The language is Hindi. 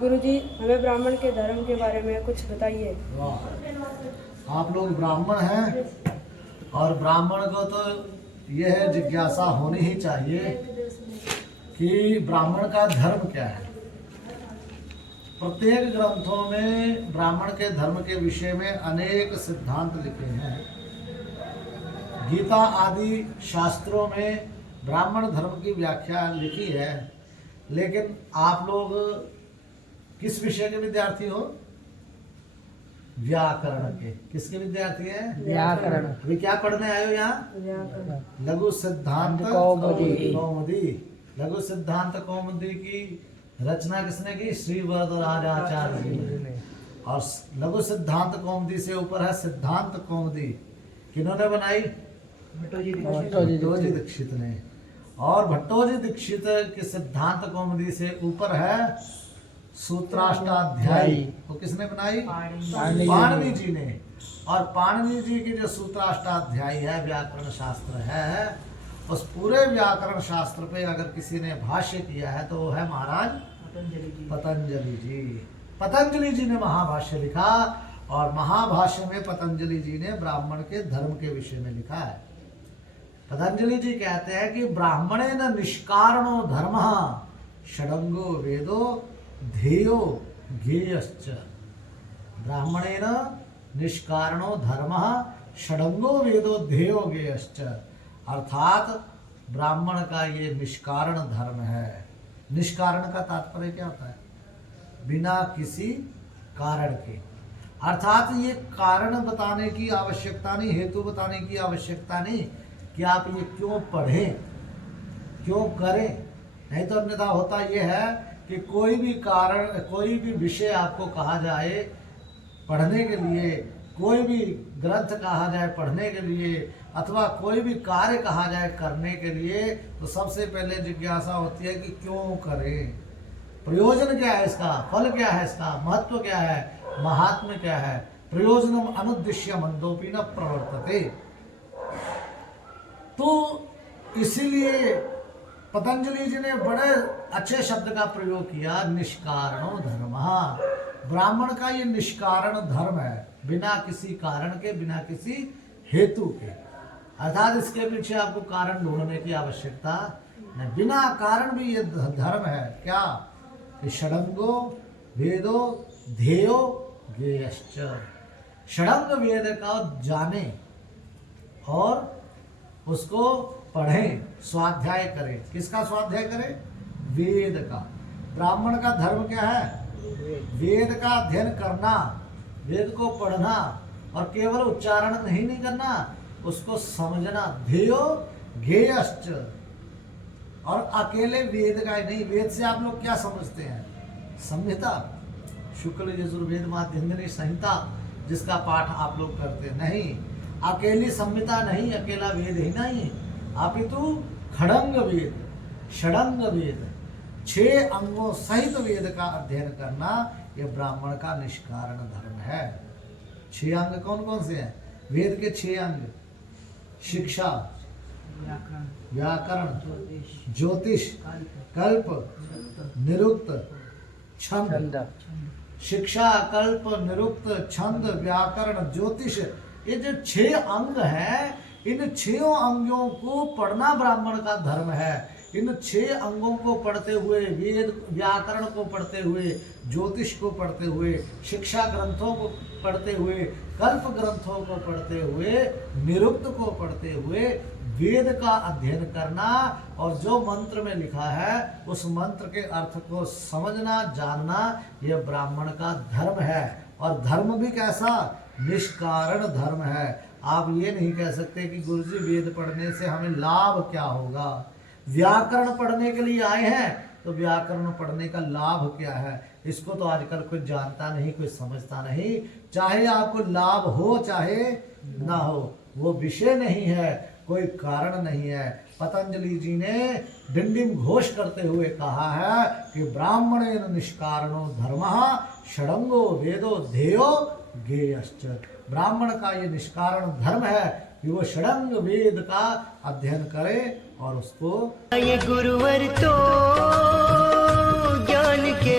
गुरुजी, हमें ब्राह्मण के धर्म के बारे में कुछ बताइए। वाह, आप लोग ब्राह्मण हैं और ब्राह्मण को तो यह जिज्ञासा होनी ही चाहिए कि ब्राह्मण का धर्म क्या है। प्रत्येक ग्रंथों में ब्राह्मण के धर्म के विषय में अनेक सिद्धांत लिखे हैं। गीता आदि शास्त्रों में ब्राह्मण धर्म की व्याख्या लिखी है, लेकिन आप लोग किस विषय के विद्यार्थी हो? व्याकरण के। किसके विद्यार्थी हैं? व्याकरण। अभी क्या पढ़ने आए हो यहाँ? व्याकरण। लघु सिद्धांत कौमुदी। लघु सिद्धांत कौमुदी की रचना किसने की? श्री वरदराजाचार्य जी ने। और लघु सिद्धांत कौमुदी से ऊपर है सिद्धांत कौमुदी। किन्होंने बनाई? भट्टोजी दीक्षित ने। और भट्टोजी दीक्षित के सिद्धांत कौमुदी से ऊपर है सूत्राष्टाध्यायी। वो किसने बनाई? पाणिनि जी ने। और पाणिनि जी की जो सूत्राष्टाध्यायी है, व्याकरण शास्त्र है, उस पूरे व्याकरण शास्त्र पे अगर किसी ने भाष्य किया है तो वो है महाराज पतंजलि जी। पतंजलि जी ने महाभाष्य लिखा और महाभाष्य में पतंजलि जी ने ब्राह्मण के धर्म के विषय में लिखा है। पतंजलि जी कहते हैं कि ब्राह्मणेन निष्कारणो धर्मः षडंगो वेदो ध्येयो ज्ञेयश्च। ब्राह्मणेन निष्कारणो धर्मः षडंगो वेदो ध्येयो ज्ञेयश्च। अर्थात ब्राह्मण का ये निष्कारण धर्म है। निष्कारण का तात्पर्य क्या होता है? बिना किसी कारण के। अर्थात ये कारण बताने की आवश्यकता नहीं, हेतु बताने की आवश्यकता नहीं कि आप ये क्यों पढ़ें, क्यों करें। नहीं तो अन्यथा होता यह है कि कोई भी कारण, कोई भी विषय आपको कहा जाए पढ़ने के लिए, कोई भी ग्रंथ कहा जाए पढ़ने के लिए, अथवा कोई भी कार्य कहा जाए करने के लिए, तो सबसे पहले जिज्ञासा होती है कि क्यों करें, प्रयोजन क्या है इसका, फल क्या है इसका, महत्व क्या है, महात्म्य क्या है। प्रयोजनम अनुद्दिश्य मंदोपि न प्रवर्तते। तो इसीलिए पतंजलि जी ने बड़े अच्छे शब्द का प्रयोग किया, निष्कारणो धर्मः। ब्राह्मण का ये निष्कारण धर्म है, बिना किसी कारण के, बिना किसी हेतु के। अर्थात इसके पीछे आपको कारण ढूंढने की आवश्यकता नहीं, बिना कारण भी ये धर्म है। क्या? कि षडंगो वेदो ध्येयो ज्ञेयश्च। षडंग वेद का जाने और उसको पढ़ें, स्वाध्याय करें। किसका स्वाध्याय करें? वेद का। ब्राह्मण का धर्म क्या है? वेद का अध्ययन करना, वेद को पढ़ना, और केवल उच्चारण नहीं करना, उसको समझना। ध्येयो ज्ञेयश्च। और अकेले वेद का ही नहीं, वेद से आप लोग क्या समझते हैं? संहिता, शुक्ल यजुर्वेद माध्यंदिनी संहिता, जिसका पाठ आप लोग करते नहीं। अकेली संहिता नहीं, अकेला वेद ही नहीं, अपितु खड़ंग वेद, षडंग वेद, 6 अंगों सहित वेद का अध्ययन करना, यह ब्राह्मण का निष्कारण धर्म है। 6 अंग कौन कौन से हैं? वेद के 6 अंग: शिक्षा, व्याकरण, ज्योतिष, कल्प, निरुक्त, छंद। शिक्षा, कल्प, निरुक्त, छंद, व्याकरण, ज्योतिष, ये जो 6 अंग हैं, इन 6 अंगों को पढ़ना ब्राह्मण का धर्म है। इन 6 अंगों को पढ़ते हुए, वेद व्याकरण को पढ़ते हुए, ज्योतिष को पढ़ते हुए, शिक्षा ग्रंथों को पढ़ते हुए, कल्प ग्रंथों को पढ़ते हुए, निरुक्त को पढ़ते हुए वेद का अध्ययन करना, और जो मंत्र में लिखा है उस मंत्र के अर्थ को समझना, जानना, यह ब्राह्मण का धर्म है। और धर्म भी कैसा? निष्कारण धर्म है। आप ये नहीं कह सकते कि गुरुजी वेद पढ़ने से हमें लाभ क्या होगा। व्याकरण पढ़ने के लिए आए हैं तो व्याकरण पढ़ने का लाभ क्या है, इसको तो आजकल कोई जानता नहीं, कोई समझता नहीं। चाहे आपको लाभ हो चाहे ना हो, वो विषय नहीं है, कोई कारण नहीं है। पतंजलि जी ने डिंडिम घोष करते हुए कहा है कि ब्राह्मणेन निष्कारणो धर्मः षडंगो वेदो ध्येयो ज्ञेयश्च। ब्राह्मण का ये निष्कारण धर्म है कि वो षडंग वेद का अध्ययन करे और उसको ये गुरुवर तो ज्ञान के